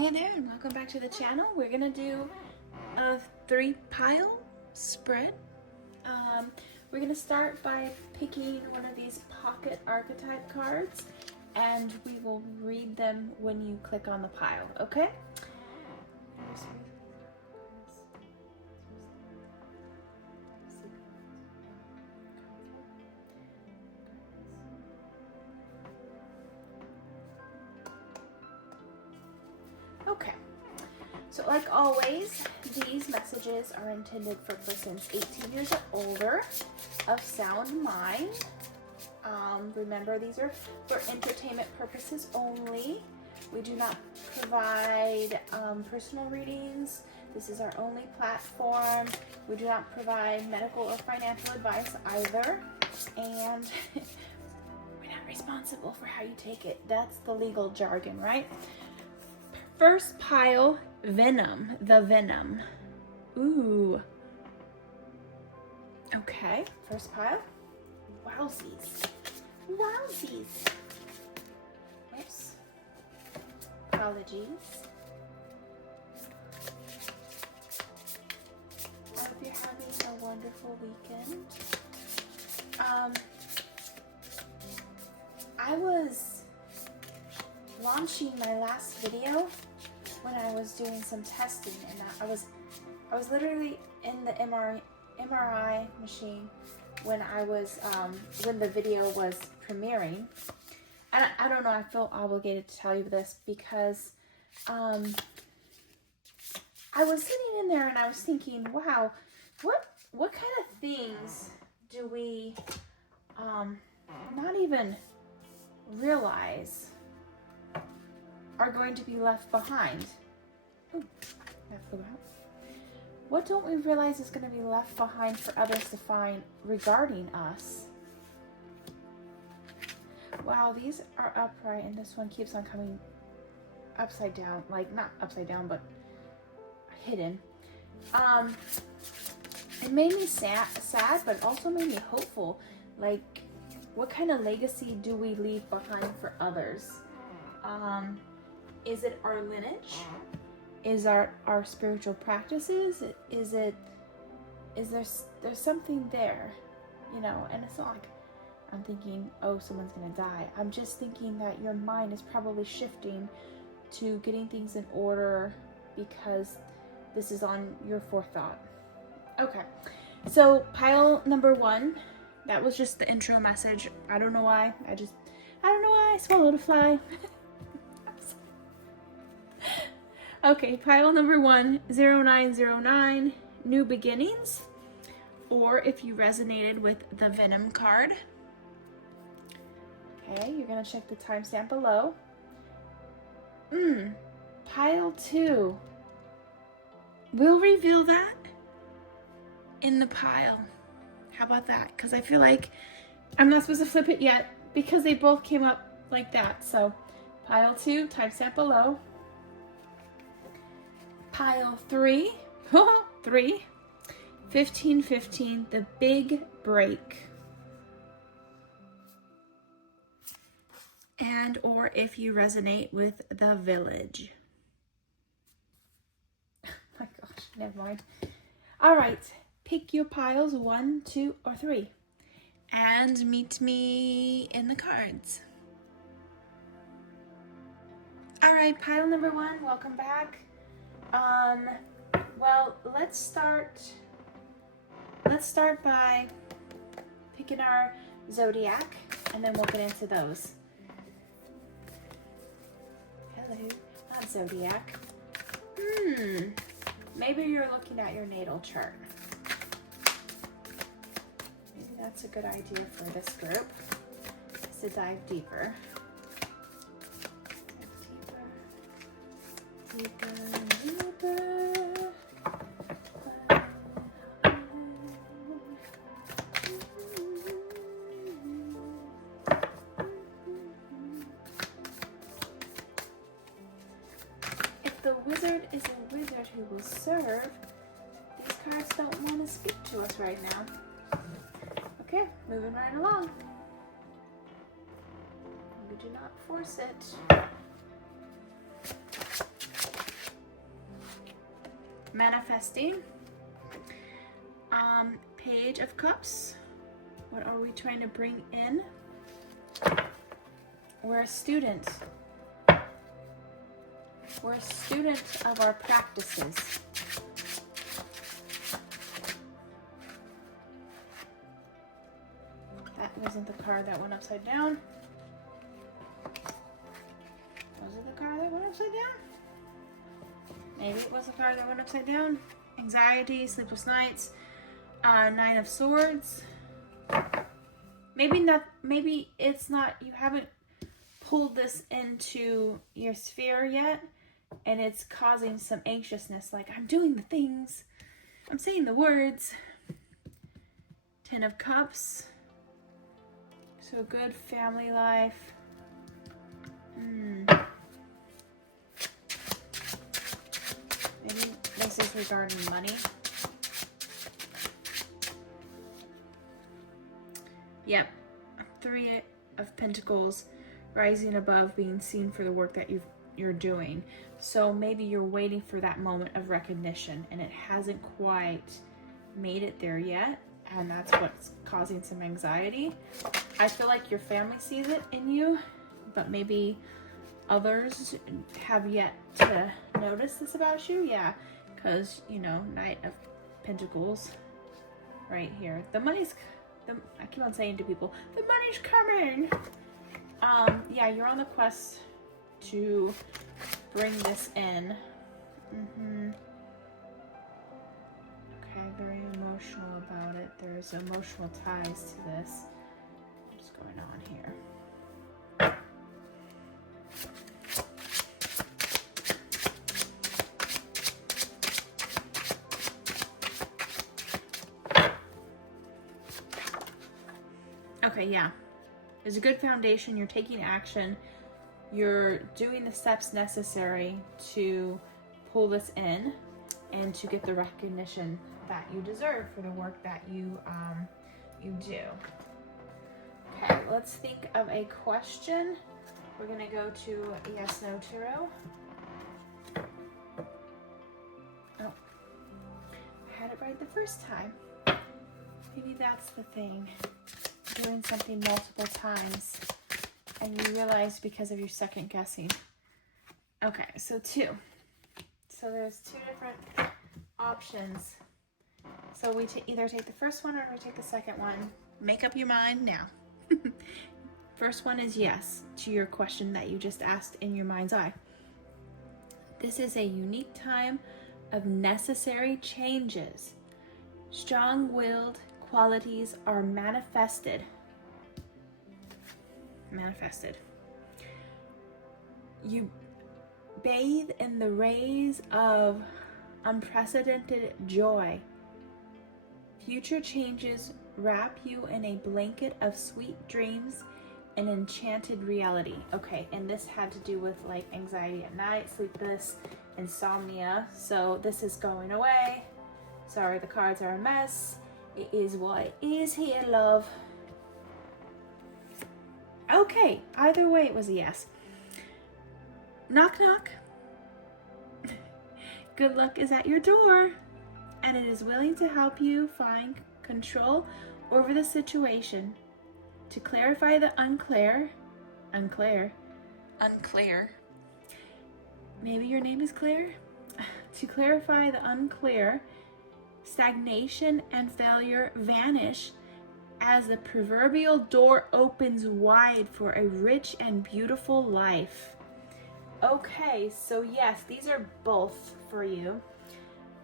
Hey there, and welcome back to the channel. We're gonna do a 3-pile spread. We're gonna start by picking one of these pocket archetype cards, and we will read them when you click on the pile, okay? Okay, so like always, these messages are intended for persons 18 years or older of sound mind. Remember, these are for entertainment purposes only. We do not provide personal readings. This is our only platform. We do not provide medical or financial advice either. And we're not responsible for how you take it. That's the legal jargon, right? First pile, venom, the venom. Ooh. Okay, first pile. Wowsies. Wowsies. Oops. Apologies. I hope you're having a wonderful weekend. I was launching my last video when I was doing some testing, and I was literally in the MRI machine when I was when the video was premiering. And I don't know, I feel obligated to tell you this because I was sitting in there and I was thinking, wow, what kind of things do we not even realize are going to be left behind? Ooh, that flew out. What don't we realize is going to be left behind for others to find regarding us? Wow, these are upright, and this one keeps on coming upside down. Like, not upside down, but hidden. It made me sad, but it also made me hopeful. Like, what kind of legacy do we leave behind for others? Is it our lineage? Is our spiritual practices? There's something there, you know? And it's not like I'm thinking, oh, someone's gonna die. I'm just thinking that your mind is probably shifting to getting things in order because this is on your forethought. Okay, so pile number 1, that was just the intro message. I don't know why. I don't know why I swallowed a fly. Okay, pile number 1, 0909, new beginnings, or if you resonated with the Venom card. Okay, you're gonna check the timestamp below. Pile 2. We'll reveal that in the pile. How about that? Because I feel like I'm not supposed to flip it yet because they both came up like that. So pile 2, timestamp below. Pile 3, 1515, the big break. And or if you resonate with the village. Oh my gosh, never mind. All right, pick your piles 1, 2, or 3 and meet me in the cards. All right, pile number 1, welcome back. Well, let's start by picking our zodiac, and then we'll get into those. Hello, not zodiac. Maybe you're looking at your natal chart. Maybe that's a good idea for this group, is to dive deeper. Deeper. If the wizard is a wizard who will serve, these cards don't want to speak to us right now. Okay, moving right along. We do not force it. manifesting. Page of Cups. What are we trying to bring in? We're a student. We're a student of our practices. That wasn't the card that went upside down. Was it the card that went upside down? Maybe it was the card that went upside down. Anxiety, sleepless nights, Nine of Swords. Maybe not, maybe it's not, you haven't pulled this into your sphere yet, and it's causing some anxiousness, like I'm doing the things, I'm saying the words. Ten of Cups. So good family life. Maybe this is regarding money. Yep. Three of Pentacles, rising above, being seen for the work that you're doing. So maybe you're waiting for that moment of recognition and it hasn't quite made it there yet, and that's what's causing some anxiety. I feel like your family sees it in you, but maybe others have yet to notice this about you. Yeah, because, you know, Knight of Pentacles right here. The money's, I keep on saying to people, the money's coming. Yeah, you're on the quest to bring this in. Okay, very emotional about it. There's emotional ties to this. What's going on here? Okay, yeah. There's a good foundation. You're taking action. You're doing the steps necessary to pull this in and to get the recognition that you deserve for the work that you do. Okay, let's think of a question. We're gonna go to Yes, No Tarot. Oh, I had it right the first time. Maybe that's the thing. Doing something multiple times and you realize because of your second guessing. Okay, so two. So there's two different options. So we either take the first one or we take the second one. Make up your mind now. First one is yes to your question that you just asked in your mind's eye. This is a unique time of necessary changes. Strong-willed qualities are manifested. You bathe in the rays of unprecedented joy. Future changes wrap you in a blanket of sweet dreams and enchanted reality. Okay, and this had to do with like anxiety at night, sleepless, insomnia. So this is going away. Sorry, the cards are a mess. It is what it is here, love. Okay, either way it was a yes. Knock, knock. Good luck is at your door, and it is willing to help you find control over the situation. To clarify the unclear. Maybe your name is Claire? To clarify the unclear, stagnation and failure vanish as the proverbial door opens wide for a rich and beautiful life. Okay, so yes, these are both for you.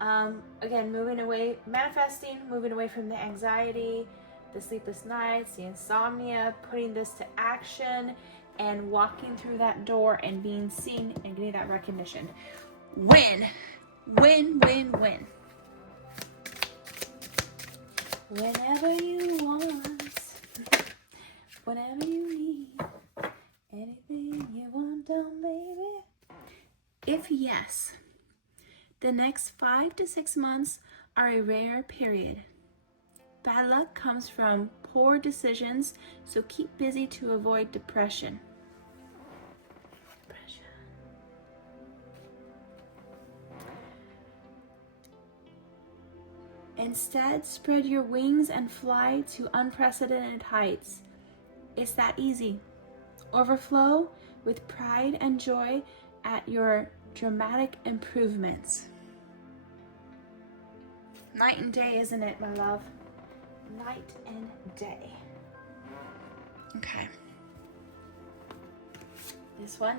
Again, moving away, manifesting, moving away from the anxiety, the sleepless nights, the insomnia, putting this to action, and walking through that door and being seen and getting that recognition. Win. Whenever you want, whenever you need, anything you want done, baby. If yes, the next 5 to 6 months are a rare period. Bad luck comes from poor decisions, so keep busy to avoid depression. Instead, spread your wings and fly to unprecedented heights. It's that easy. Overflow with pride and joy at your dramatic improvements. Night and day, isn't it, my love? Night and day. Okay. This one,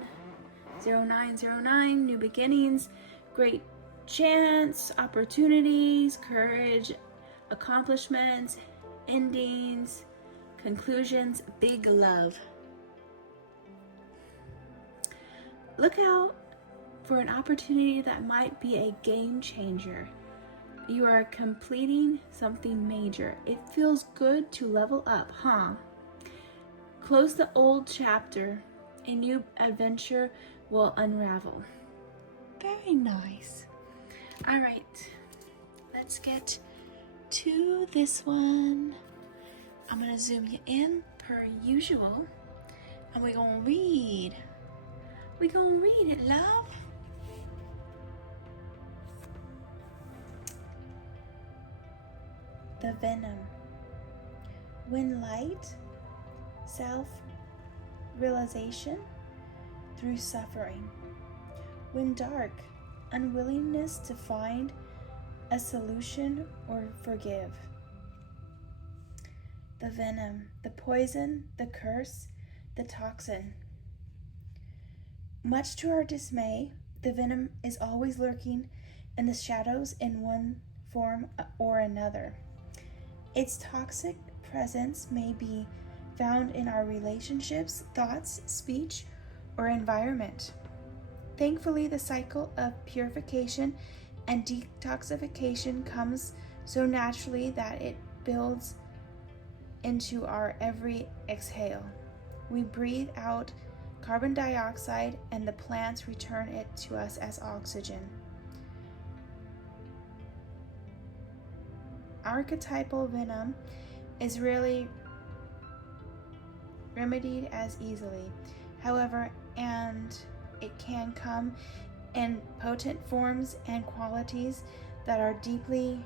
0909, new beginnings, great chance, opportunities, courage, accomplishments, endings, conclusions, big love. Look out for an opportunity that might be a game changer. You are completing something major. It feels good to level up, huh? Close the old chapter. A new adventure will unravel. Very nice. All right, let's get to this one. I'm gonna zoom you in per usual, and we're gonna read. We're gonna read it, love. The venom. When light, self-realization through suffering. When dark, unwillingness to find a solution or forgive. The venom, the poison, the curse, the toxin. Much to our dismay, the venom is always lurking in the shadows in one form or another. Its toxic presence may be found in our relationships, thoughts, speech, or environment. Thankfully, the cycle of purification and detoxification comes so naturally that it builds into our every exhale. We breathe out carbon dioxide and the plants return it to us as oxygen. Archetypal venom is rarely remedied as easily. However, and it can come in potent forms and qualities that are deeply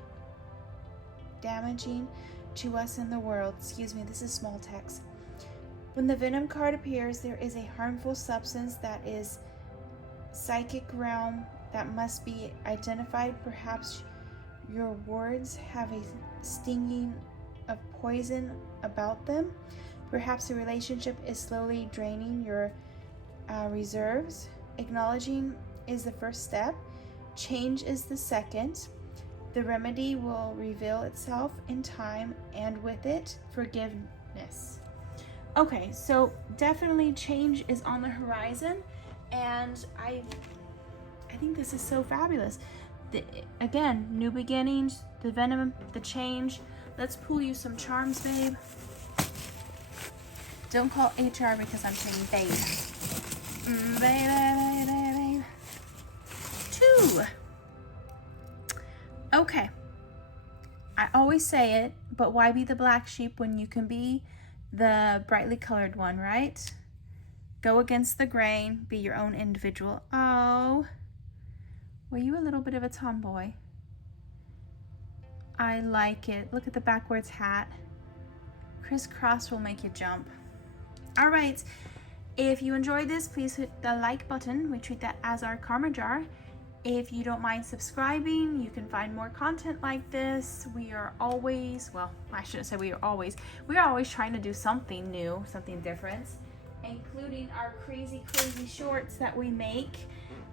damaging to us in the world. Excuse me, this is small text. When the venom card appears, there is a harmful substance that is psychic realm that must be identified. Perhaps your words have a stinging of poison about them. Perhaps the relationship is slowly draining your reserves. Acknowledging is the first step. Change is the second. The remedy will reveal itself in time, and with it, forgiveness. Okay, so definitely change is on the horizon, and I think this is so fabulous. Again, new beginnings, the venom, the change. Let's pull you some charms, babe. Don't call HR because I'm saying babe. Babe. 2. Okay. I always say it, but why be the black sheep when you can be the brightly colored one, right? Go against the grain, be your own individual. Oh, were you a little bit of a tomboy? I like it. Look at the backwards hat. Crisscross will make you jump. All right. If you enjoyed this, please hit the like button. We treat that as our karma jar. If you don't mind subscribing, you can find more content like this. We are always, well, I shouldn't say we are always trying to do something new, something different, including our crazy shorts that we make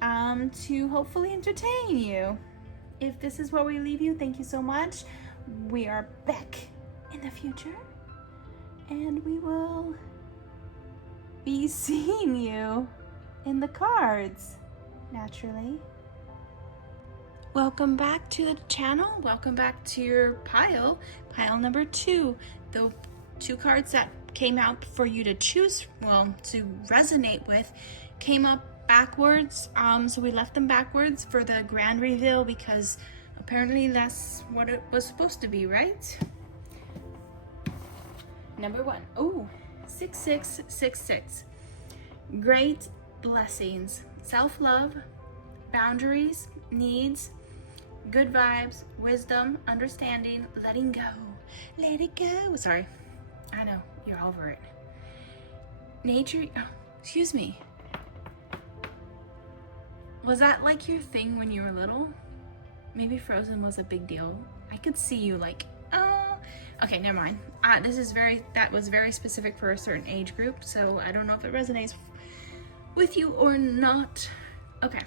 to hopefully entertain you. If this is where we leave you, thank you so much. We are back in the future, and we will be seeing you in the cards, naturally. Welcome back to the channel. Welcome back to your pile number 2. The 2 cards that came out for you to choose, well, to resonate with, came up backwards. So we left them backwards for the grand reveal because apparently that's what it was supposed to be, right? Number 1. Oh, 6666. Great blessings, self-love, boundaries, needs, good vibes, wisdom, understanding, letting go. Let it go. Sorry. I know, you're over it. Nature, oh, excuse me. Was that like your thing when you were little? Maybe Frozen was a big deal. I could see you like, oh, okay, never mind. That was very specific for a certain age group, so I don't know if it resonates with you or not. Okay.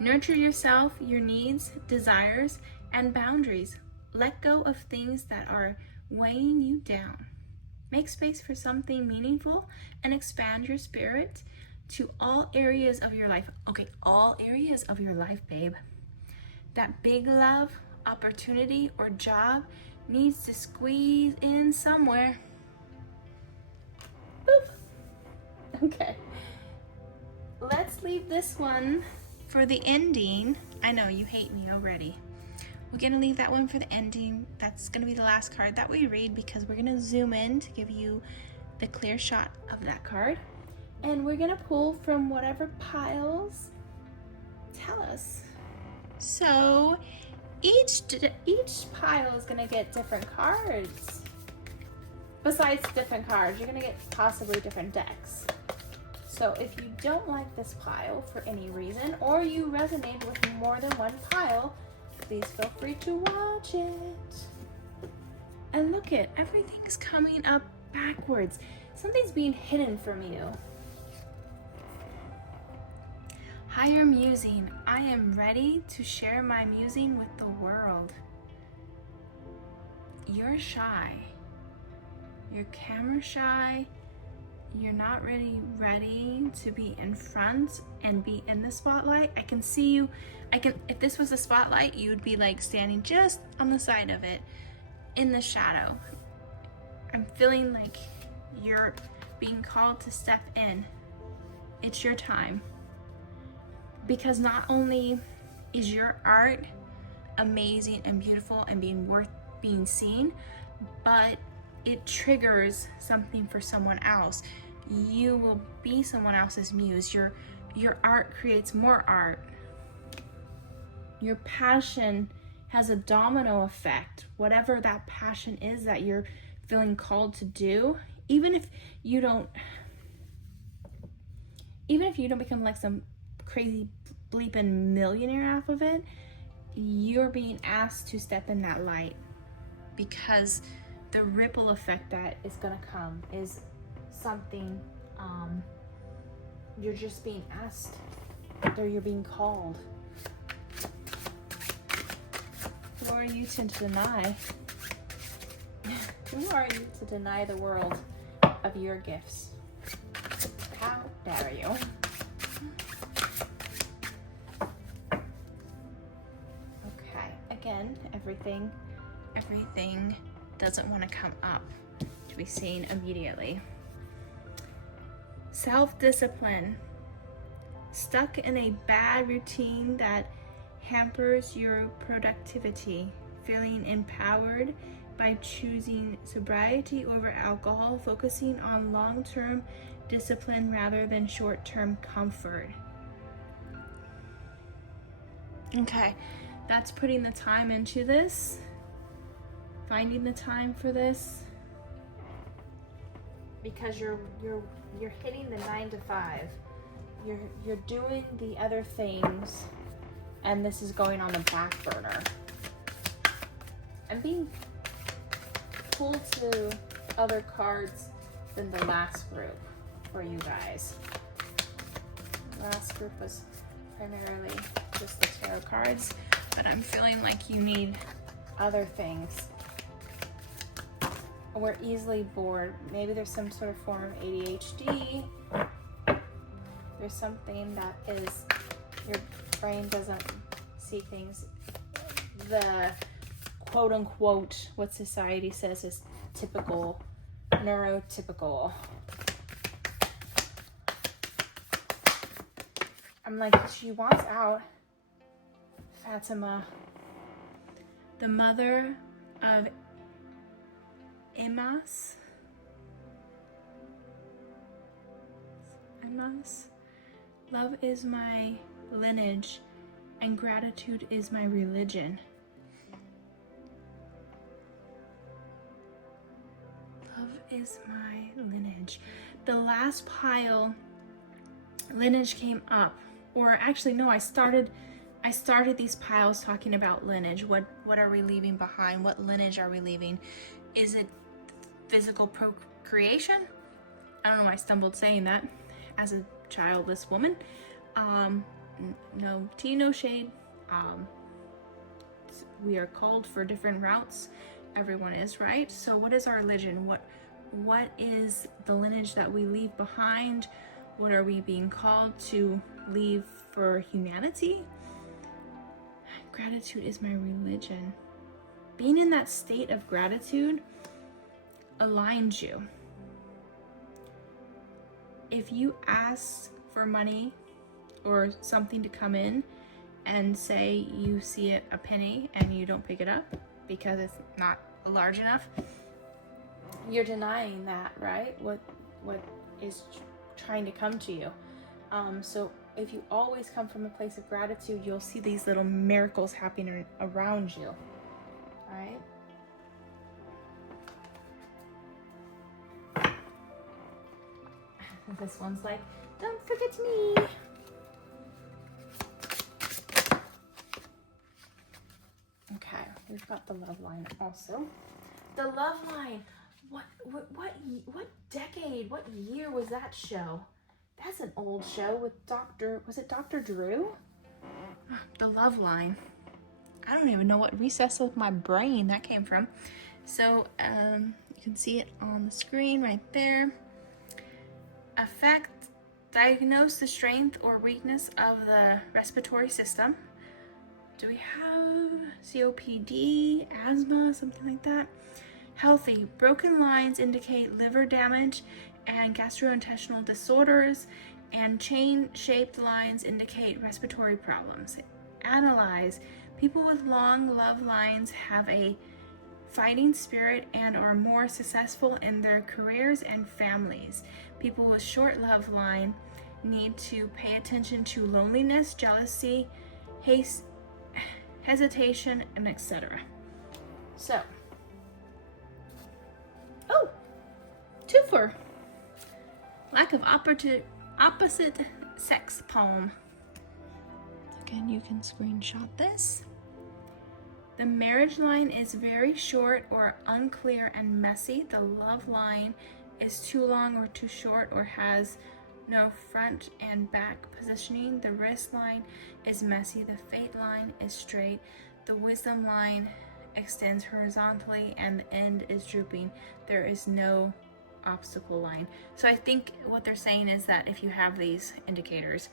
Nurture yourself, your needs, desires, and boundaries. Let go of things that are weighing you down. Make space for something meaningful and expand your spirit to all areas of your life. Okay, all areas of your life, babe. That big love, opportunity, or job needs to squeeze in somewhere. Boop. Okay. Let's leave this one for the ending. I know you hate me already. We're gonna leave that one for the ending. That's gonna be the last card that we read because we're gonna zoom in to give you the clear shot of that card. And we're gonna pull from whatever piles tell us. So each pile is gonna get different cards. Besides different cards, you're gonna get possibly different decks. So if you don't like this pile for any reason, or you resonate with more than one pile, please feel free to watch it. And look it, everything's coming up backwards. Something's being hidden from you. Higher musing. I am ready to share my musing with the world. You're shy. You're camera shy. You're not really ready to be in front and be in the spotlight. I can see you. If this was a spotlight, you would be like standing just on the side of it in the shadow. I'm feeling like you're being called to step in. It's your time. Because not only is your art amazing and beautiful and being worth being seen, but it triggers something for someone else. You will be someone else's muse. Your art creates more art. Your passion has a domino effect. Whatever that passion is that you're feeling called to do, even if you don't become like some crazy bleeping millionaire off of it, you're being asked to step in that light because the ripple effect that is gonna come is something you're just being asked, or you're being called. Who are you to deny? Who are you to deny the world of your gifts? How dare you? Okay, again, everything doesn't want to come up to be seen immediately. Self-discipline. Stuck in a bad routine that hampers your productivity. Feeling empowered by choosing sobriety over alcohol, focusing on long-term discipline rather than short-term comfort. Okay, that's putting the time into this, finding the time for this, because you're hitting the 9 to 5. You're doing the other things, and this is going on the back burner. I'm being pulled to other cards than the last group for you guys. The last group was primarily just the tarot cards, but I'm feeling like you need other things. We're easily bored. Maybe there's some sort of form of ADHD. There's something that is, your brain doesn't see things the quote unquote, what society says is typical, neurotypical. I'm like, she wants out. Fatima, the mother of Emas. Love is my lineage and gratitude is my religion. Love is my lineage. The last pile, lineage came up, or actually no, I started these piles talking about lineage. What are we leaving behind? What lineage are we leaving? Is it physical procreation? I don't know why I stumbled saying that as a childless woman. No tea, no shade. We are called for different routes. Everyone is, right? So what is our religion? What is the lineage that we leave behind? What are we being called to leave for humanity? Gratitude is my religion. Being in that state of gratitude aligns you. If you ask for money or something to come in and say you see it a penny and you don't pick it up because it's not large enough, you're denying that, right? What is trying to come to you. So if you always come from a place of gratitude, you'll see these little miracles happening around you, right? This one's like, don't forget me. Okay, we've got the love line also. The love line. What decade, what year was that show? That's an old show with was it Dr. Drew? The love line. I don't even know what recess of my brain that came from. So you can see it on the screen right there. Affect, diagnose the strength or weakness of the respiratory system. Do we have COPD, asthma, something like that? Healthy, broken lines indicate liver damage and gastrointestinal disorders, and chain-shaped lines indicate respiratory problems. Analyze, people with long love lines have a fighting spirit and are more successful in their careers and families. People with short love line need to pay attention to loneliness, jealousy, hesitation, and etc. So, twofer. Lack of opposite sex poem. Again, you can screenshot this. The marriage line is very short or unclear and messy. The love line is too long or too short or has no front and back positioning. The wrist line is messy. The fate line is straight. The wisdom line extends horizontally and the end is drooping. There is no obstacle line. So I think what they're saying is that if you have these indicators,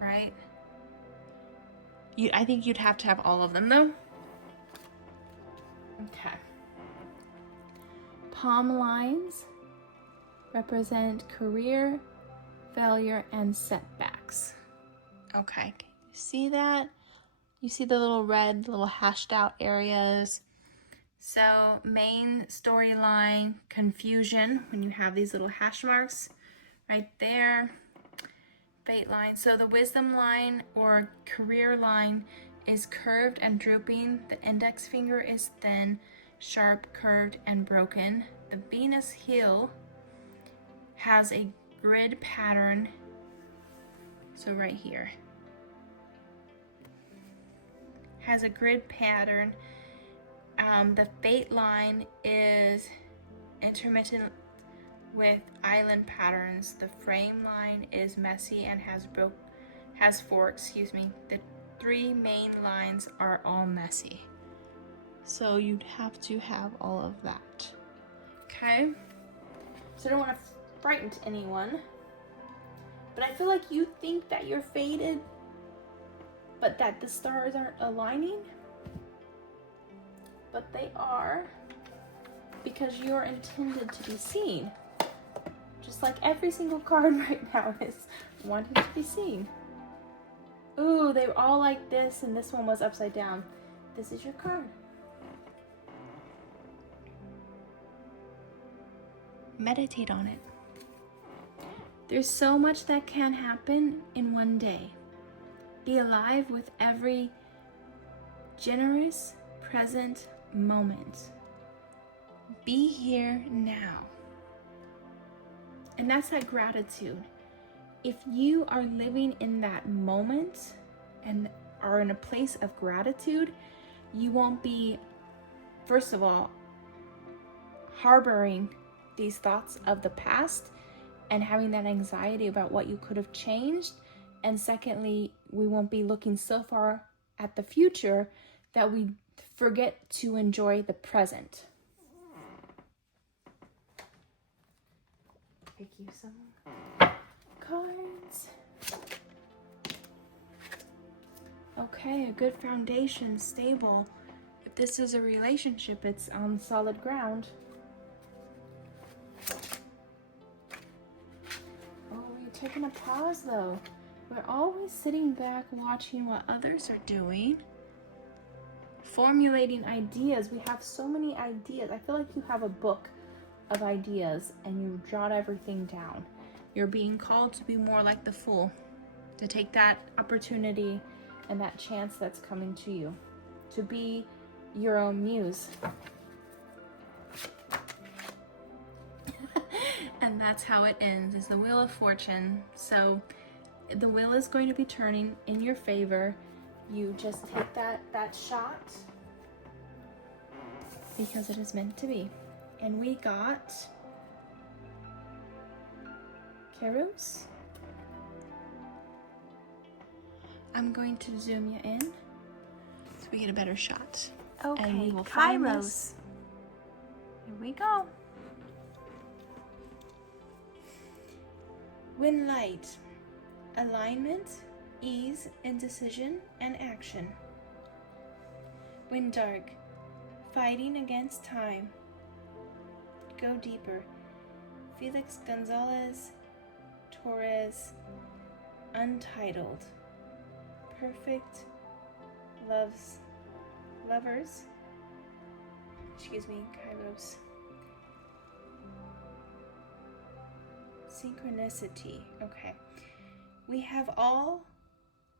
right? I think you'd have to have all of them though. Okay. Palm lines represent career, failure, and setbacks. Okay, can you see that? You see the little red, little hashed out areas. So main storyline, confusion, when you have these little hash marks right there. Fate line. So the wisdom line or career line is curved and drooping. The index finger is thin, sharp, curved, and broken. The Venus heel has a grid pattern. So right here has a grid pattern. The fate line is intermittent with island patterns. The frame line is messy and has four, The three main lines are all messy. So you'd have to have all of that. Okay? So I don't want to frighten anyone, but I feel like you think that you're fated, but that the stars aren't aligning. But they are, because you're intended to be seen. Just like every single card right now is wanting to be seen. Ooh, they were all like this, and this one was upside down. This is your card. Meditate on it. There's so much that can happen in one day. Be alive with every generous present moment. Be here now. And that's that gratitude. If you are living in that moment and are in a place of gratitude, you won't be, first of all, harboring these thoughts of the past and having that anxiety about what you could have changed. And secondly, we won't be looking so far at the future that we forget to enjoy the present. Pick you some cards. Okay, a good foundation, stable. If this is a relationship, it's on solid ground. Oh, you're taking a pause though. We're always sitting back watching what others are doing. Formulating ideas. We have so many ideas. I feel like you have a book of ideas and you jot everything down. You're being called to be more like the fool, to take that opportunity and that chance that's coming to you, to be your own muse. And that's how it ends, is the Wheel of Fortune. So the wheel is going to be turning in your favor. You just take that shot because it is meant to be. And we got Kairos. I'm going to zoom you in so we get a better shot. Okay, and we will find Kairos. this. Here we go. When light, alignment, ease, indecision, and action. When dark, fighting against time. Go deeper. Felix Gonzalez Torres, Untitled. Perfect lovers. Excuse me, Kairos. Synchronicity. Okay. We have all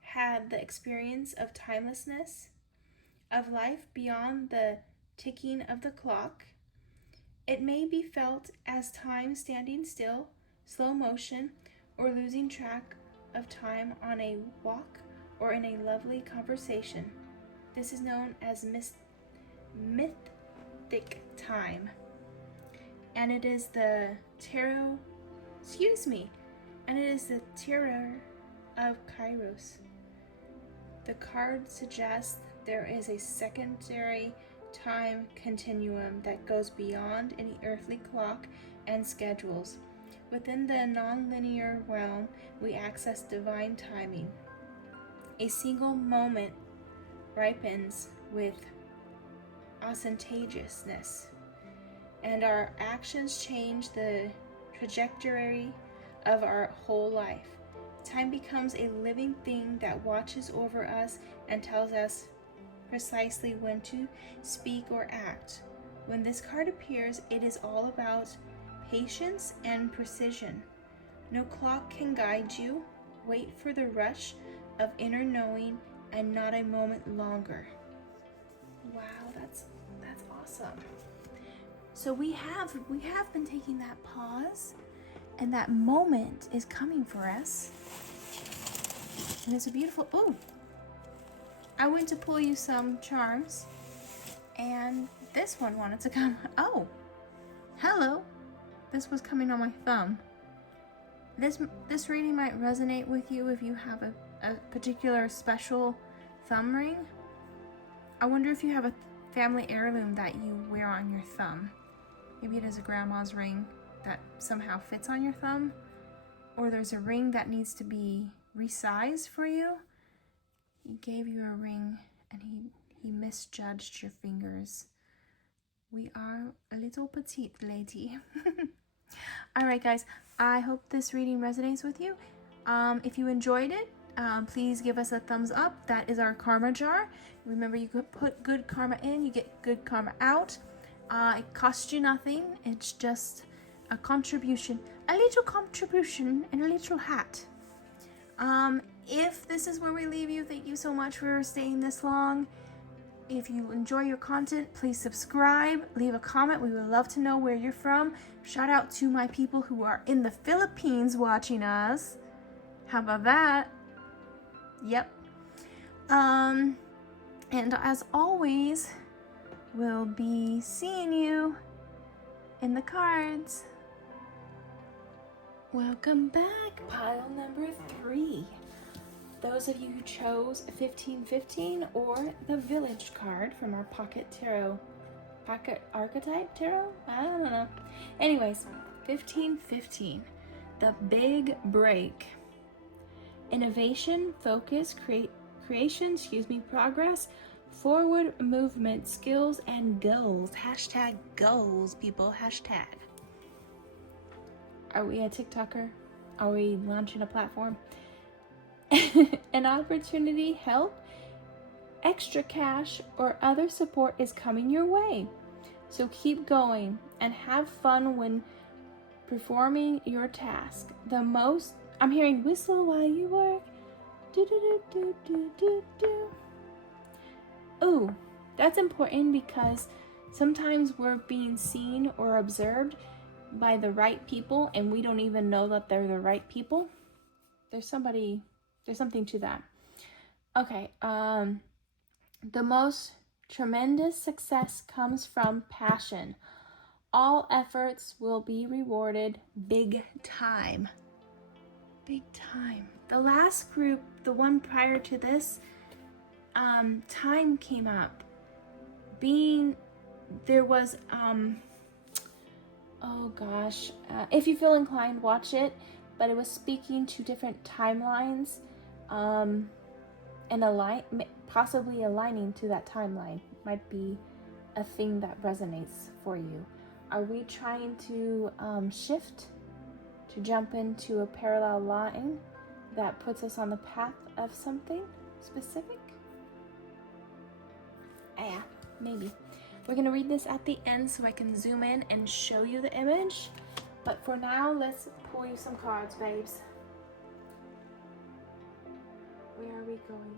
had the experience of timelessness, of life beyond the ticking of the clock. It may be felt as time standing still, slow motion, or losing track of time on a walk or in a lovely conversation. This is known as mythic time. And it is the tarot of Kairos. The card suggests there is a secondary time continuum that goes beyond any earthly clock and schedules. Within the non-linear realm, we access divine timing. A single moment ripens with ostentatiousness, and our actions change the trajectory of our whole life. Time becomes a living thing that watches over us and tells us precisely when to speak or act. When this card appears, it is all about patience and precision. No clock can guide you. Wait for the rush of inner knowing and not a moment longer. Wow, that's awesome. So we have been taking that pause, and that moment is coming for us. And it's a beautiful, I went to pull you some charms, and this one wanted to come. Oh, hello. This was coming on my thumb. This reading might resonate with you if you have a particular special thumb ring. I wonder if you have a family heirloom that you wear on your thumb. Maybe it is a grandma's ring that somehow fits on your thumb, or there's a ring that needs to be resized for you. He gave you a ring and he misjudged your fingers. We are a little petite lady. All right, guys, I hope this reading resonates with you. If you enjoyed it, please give us a thumbs up. That is our karma jar. Remember, you could put good karma in, you get good karma out. It costs you nothing. It's just a contribution, a little contribution in a little hat. if this is where we leave you, thank you so much for staying this long. If you enjoy your content, please subscribe, leave a comment. We would love to know where you're from. Shout out to my people who are in the Philippines watching us. How about that? Yep. And as always, we'll be seeing you in the cards. Welcome back, pile number 3. Those of you who chose 1515 or the Village card from our Pocket Archetype Tarot? I don't know. Anyways, 1515, the big break. Innovation, focus, creation, progress, forward movement, skills, and goals. Hashtag goals, people, hashtag. Are we a TikToker? Are we launching a platform? An opportunity, help, extra cash, or other support is coming your way. So keep going and have fun when performing your task. I'm hearing whistle while you work. Do do do do do do do. Oh, that's important because sometimes we're being seen or observed by the right people and we don't even know that they're the right people. There's something to that. Okay, the most tremendous success comes from passion. All efforts will be rewarded big time. Big time. The last group, the one prior to this, time came up. There was, if you feel inclined, watch it, but it was speaking to different timelines, and possibly aligning to that timeline might be a thing that resonates for you. Are we trying to shift to jump into a parallel line that puts us on the path of something specific? Yeah, maybe. We're gonna read this at the end so I can zoom in and show you the image. But for now, let's pull you some cards, babes. Where are we going?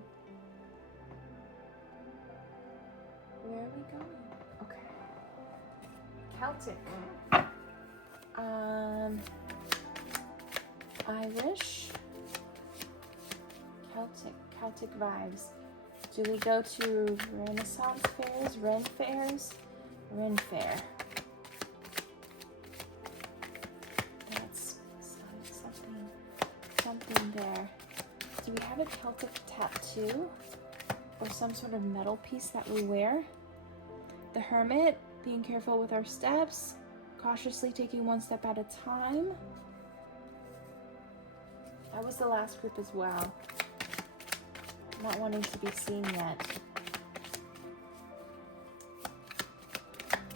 Where are we going? Okay. Celtic. Irish. Celtic vibes. Do we go to Renaissance fairs, Ren fairs? Ren fair. That's something there. Do we have a Celtic tattoo or some sort of metal piece that we wear? The Hermit, being careful with our steps, cautiously taking one step at a time. That was the last group as well. Not wanting to be seen yet.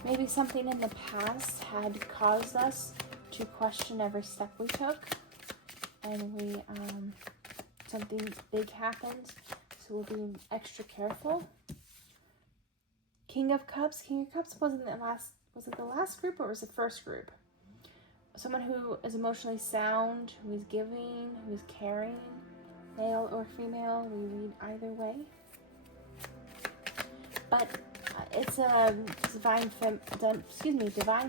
Maybe something in the past had caused us to question every step we took, and something big happened, so we're being extra careful. King of Cups wasn't the last. Was it the last group or was it the first group? Someone who is emotionally sound, who is giving, who is caring, male or female. We read either way. But it's a divine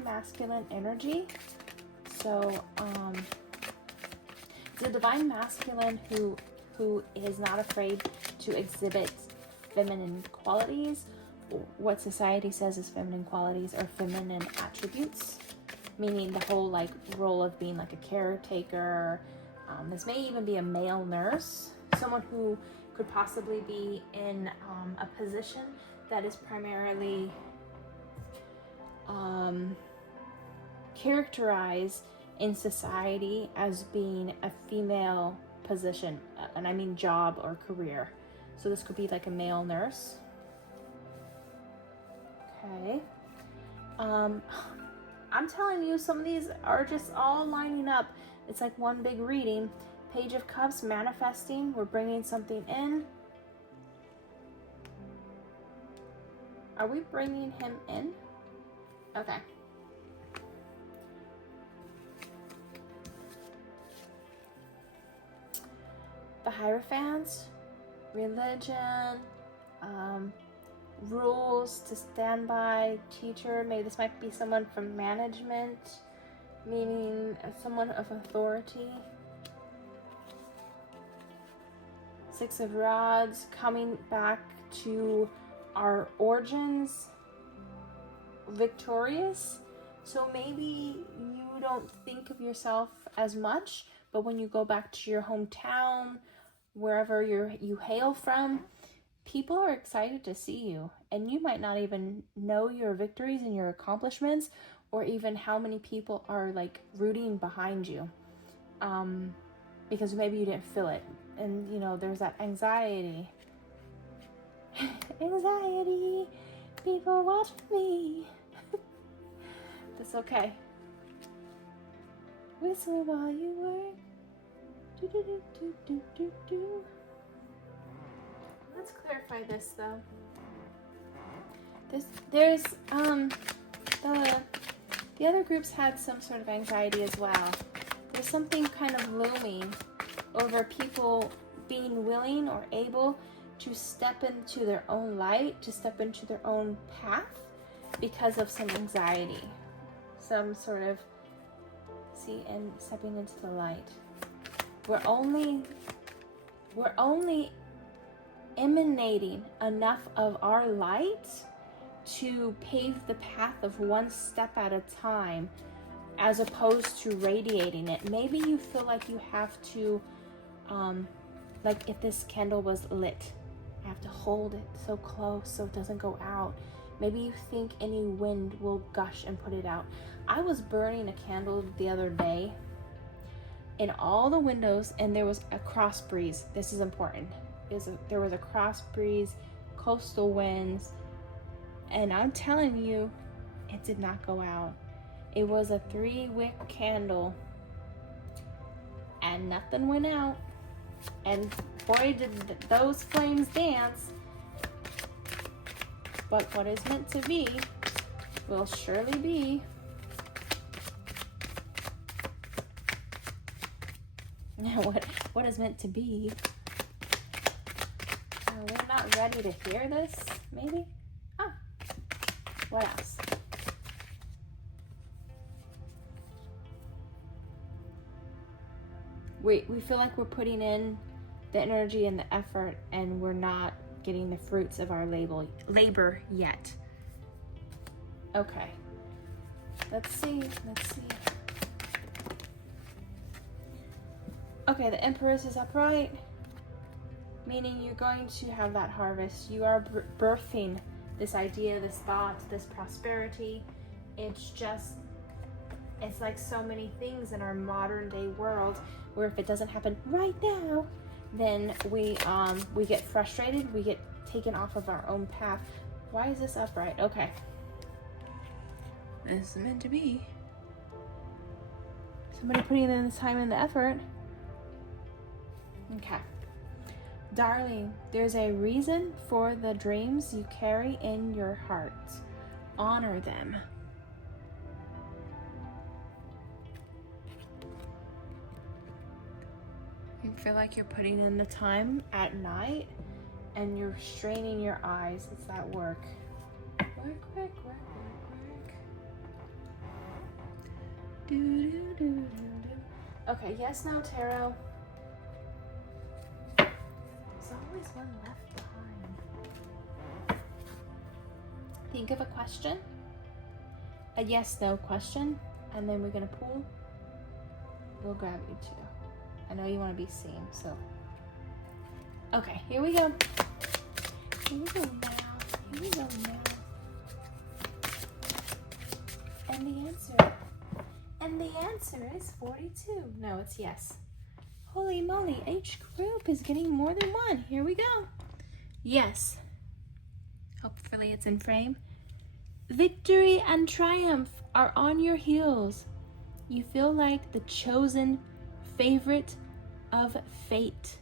masculine energy. So it's a divine masculine who is not afraid to exhibit feminine qualities, what society says is feminine qualities or feminine attributes, meaning the whole role of being a caretaker. This may even be a male nurse, someone who could possibly be in a position that is primarily characterized in society as being a female position, and I mean job or career. So this could be a male nurse. Okay. I'm telling you, some of these are just all lining up. It's like one big reading. Page of Cups, manifesting. We're bringing something in. Are we bringing him in? Okay. the Hierophants, religion, rules to stand by, teacher. Maybe this might be someone from management, meaning someone of authority. Six of Rods, coming back to our origins, victorious. So maybe you don't think of yourself as much, but when you go back to your hometown, wherever you hail from, people are excited to see you, and you might not even know your victories and your accomplishments, or even how many people are like rooting behind you, because maybe you didn't feel it. And you know, there's that anxiety. Anxiety, people watching me. That's okay. Whistle while you work. Do, do, do, do, do, do, do. Let's clarify this though. There's the other groups had some sort of anxiety as well. There's something kind of looming over people being willing or able to step into their own light, to step into their own path because of some anxiety. Some sort of, and stepping into the light. We're only emanating enough of our light to pave the path of one step at a time, as opposed to radiating it. Maybe you feel like you have to, like if this candle was lit, I have to hold it so close so it doesn't go out. Maybe you think any wind will gush and put it out. I was burning a candle the other day in all the windows, and there was a cross breeze. This is important. There was a cross breeze, coastal winds, and I'm telling you, it did not go out. It was a 3-wick candle, and nothing went out. And boy, did those flames dance. But what is meant to be will surely be. What is meant to be? We're not ready to hear this, maybe? Oh, what else? We feel like we're putting in the energy and the effort, and we're not getting the fruits of our labor yet. Okay. Let's see. Okay, the Empress is upright, meaning you're going to have that harvest. You are birthing this idea, this thought, this prosperity. It's like so many things in our modern day world, where if it doesn't happen right now, then we get frustrated, we get taken off of our own path. Why is this upright? Okay. This is meant to be. Somebody putting in the time and the effort. Okay. Darling, there's a reason for the dreams you carry in your heart. Honor them. You feel like you're putting in the time at night and you're straining your eyes. It's that work. Work. Do. Okay, yes, now, tarot. There's always one left behind. Think of a question, a yes/no question, and then we're gonna pull. We'll grab you too. I know you want to be seen, so. Okay, here we go. Here we go now. And the answer is 42. No, it's yes. Holy moly, each group is getting more than one. Here we go. Yes. Hopefully it's in frame. Victory and triumph are on your heels. You feel like the chosen favorite of fate.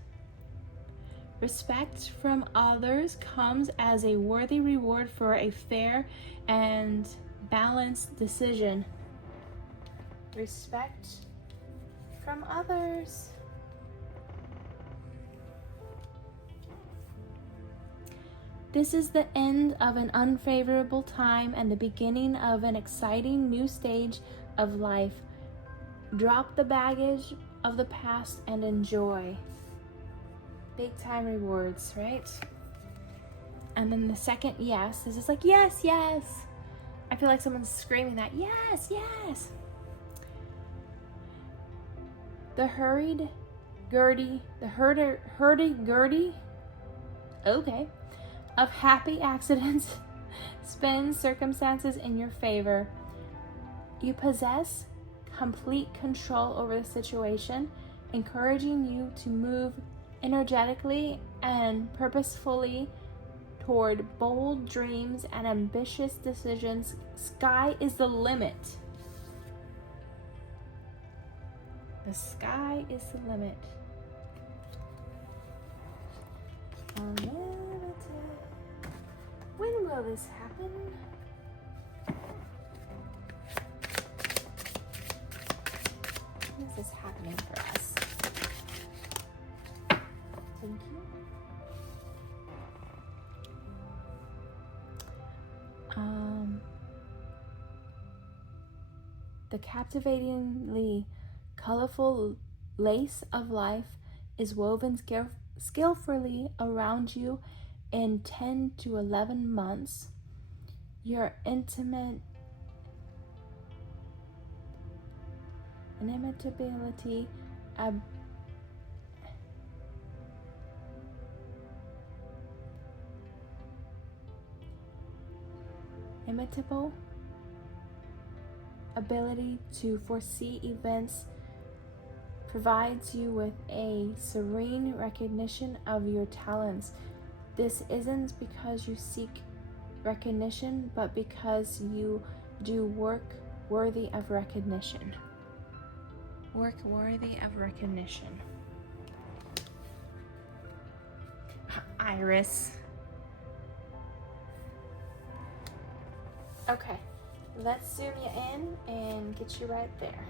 Respect from others comes as a worthy reward for a fair and balanced decision. Respect from others. This is the end of an unfavorable time and the beginning of an exciting new stage of life. Drop the baggage of the past and enjoy. Big time rewards, right? And then the second yes, this is like, yes, yes. I feel like someone's screaming that, yes, yes. The hurdy-gurdy, okay, of happy accidents spins circumstances in your favor. You possess complete control over the situation, encouraging you to move energetically and purposefully toward bold dreams and ambitious decisions. Sky is the limit. The sky is the limit. Unlimited. When will this happen? When is this happening for us? Thank you. The captivatingly colorful lace of life is woven skillfully around you in 10 to 11 months. Your inimitability, imitable ability to foresee events provides you with a serene recognition of your talents. This isn't because you seek recognition, but because you do work worthy of recognition. Work worthy of recognition. Iris. Okay, let's zoom you in and get you right there.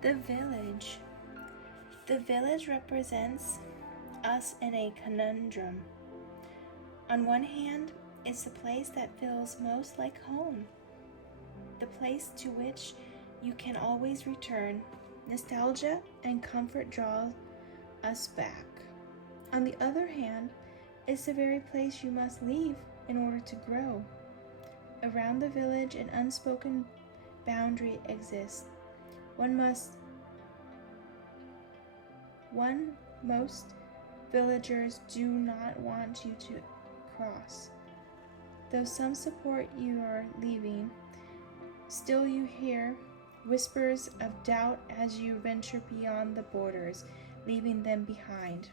The village. The village represents us in a conundrum. On one hand, it's the place that feels most like home, the place to which you can always return. Nostalgia and comfort draw us back. On the other hand, it's the very place you must leave in order to grow. Around the village, an unspoken boundary exists. Most villagers do not want you to cross. Though some support you are leaving, still you hear whispers of doubt as you venture beyond the borders, leaving them behind.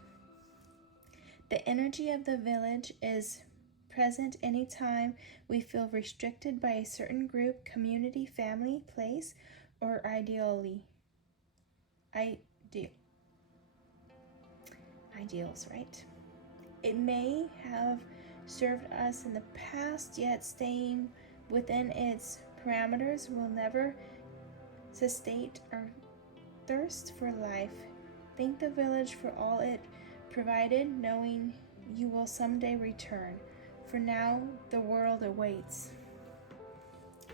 The energy of the village is present anytime we feel restricted by a certain group, community, family, place, or ideals, right? It may have served us in the past, yet staying within its parameters will never satiate our thirst for life. Thank the village for all it provided, knowing you will someday return. For now, the world awaits.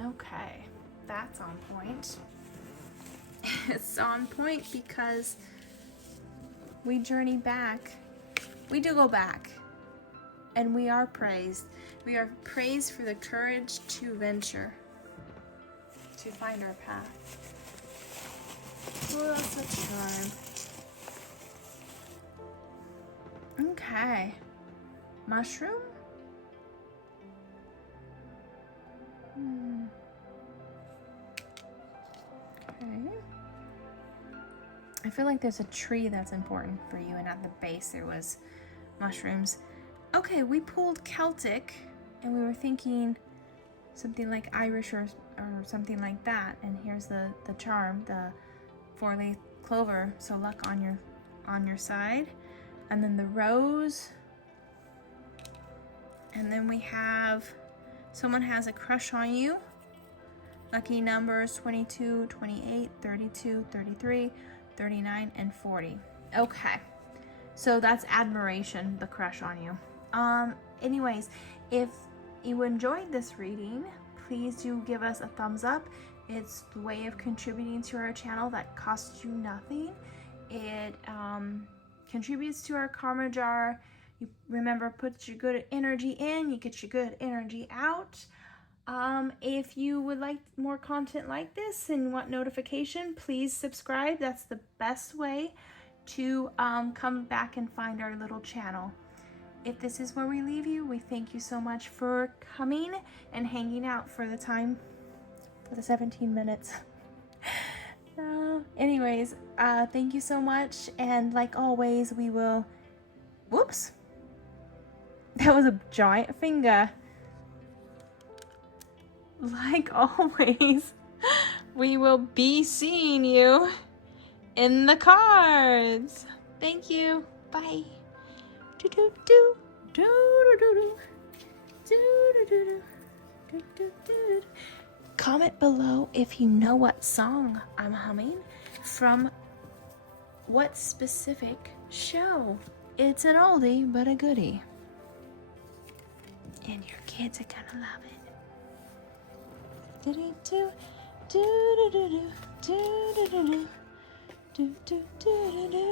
Okay, that's on point. It's on point because we journey back. We do go back. And we are praised. We are praised for the courage to venture, to find our path. Oh, that's a charm. Okay. Mushroom? Okay. I feel like there's a tree that's important for you, and at the base there was mushrooms. Okay, we pulled Celtic, and we were thinking something like Irish or something like that. And here's the charm, the 4-leaf clover. So luck on your side. And then the rose. And then we have someone has a crush on you. Lucky numbers 22, 28, 32, 33, 39, and 40. Okay. So that's admiration, the crush on you. Anyways, if you enjoyed this reading, please do give us a thumbs up. It's the way of contributing to our channel that costs you nothing. It contributes to our karma jar. You remember, put your good energy in, you get your good energy out. If you would like more content like this and want notification, please subscribe. That's the best way to come back and find our little channel. If this is where we leave you, we thank you so much for coming and hanging out for the 17 minutes. Anyways, thank you so much, and like always, we will, whoops, that was a giant finger. Like always, we will be seeing you in the cards. Thank you. Bye. Do do do do do do do do do do do. Comment below if you know what song I'm humming from what specific show. It's an oldie but a goodie, and your kids are gonna love it. Do do do do do do do do do do do do do do.